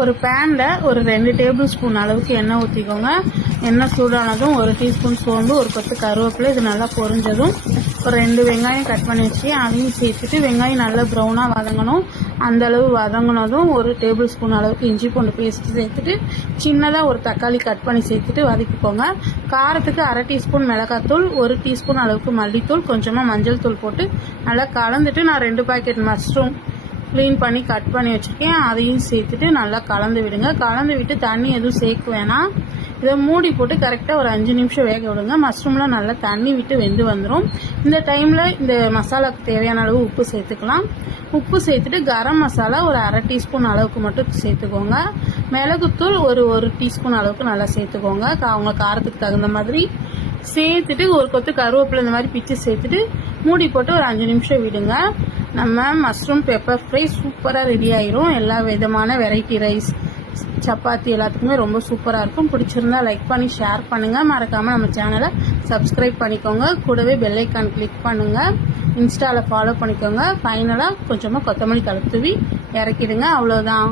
ஒரு பேனில் ஒரு 2 டேபிள் ஸ்பூன் அளவுக்கு எண்ணெய் ஊற்றிக்கோங்க. எண்ணெய் சூடானதும் 1 டீஸ்பூன் சோம்பு, ஒரு கொத்து கருவேப்பிலை, இது நல்லா பொரிஞ்சதும் ஒரு 2 வெங்காயம் கட் பண்ணி வச்சு அதையும் சேர்த்துட்டு வெங்காயம் நல்லா ப்ரௌனாக வதங்கணும். அந்தளவு வதங்கினதும் 1 டேபிள் ஸ்பூன் அளவுக்கு இஞ்சி பூண்டு பேஸ்ட் சேர்த்துட்டு சின்னதாக ஒரு தக்காளி கட் பண்ணி சேர்த்துட்டு வதக்கிக்கோங்க. காரத்துக்கு 1/2 டீஸ்பூன் மிளகாத்தூள், 1 டீஸ்பூன் அளவுக்கு மல்லித்தூள், கொஞ்சமாக மஞ்சள் தூள் போட்டு நல்லா கலந்துட்டு நான் 2 பாக்கெட் மஷ்ரூம் க்ளீன் பண்ணி கட் பண்ணி வச்சுருக்கேன், அதையும் சேர்த்துட்டு நல்லா கலந்து விடுங்க. கலந்து விட்டு தண்ணி எதுவும் சேர்க்க வேணாம். இதை மூடி போட்டு கரெக்டாக ஒரு 5 நிமிஷம் வேக விடுங்க. மஷ்ரூம்லாம் நல்லா தண்ணி விட்டு வெந்து வந்துடும். இந்த டைமில் இந்த மசாலாவுக்கு தேவையான அளவு உப்பு சேர்த்துக்கலாம். உப்பு சேர்த்துட்டு கரம் மசாலா ஒரு 1/2 டீஸ்பூன் அளவுக்கு மட்டும் சேர்த்துக்கோங்க. மிளகுத்தூள் ஒரு டீஸ்பூன் அளவுக்கு நல்லா சேர்த்துக்கோங்க, அவங்க காரத்துக்கு தகுந்த மாதிரி சேர்த்துட்டு ஒரு கொத்து கருவேப்பிலை இந்த மாதிரி பிச்சு சேர்த்துட்டு மூடி போட்டு ஒரு 5 நிமிஷம் விடுங்க. நம்ம மஷ்ரூம் பெப்பர் ஃப்ரை சூப்பராக ரெடி ஆயிரும். எல்லா விதமான வெரைட்டி ரைஸ், சப்பாத்தி எல்லாத்துக்குமே ரொம்ப சூப்பராக இருக்கும். பிடிச்சிருந்தா லைக் பண்ணி ஷேர் பண்ணுங்கள். மறக்காமல் நம்ம சேனலை சப்ஸ்கிரைப் பண்ணிக்கோங்க. கூடவே பெல் ஐக்கான் கிளிக் பண்ணுங்கள். இன்ஸ்டாவில் ஃபாலோ பண்ணிக்கோங்க. ஃபைனலாக கொஞ்சமாக கொத்தமல்லி தழை தூவி இறக்கிடுங்க. அவ்வளோதான்.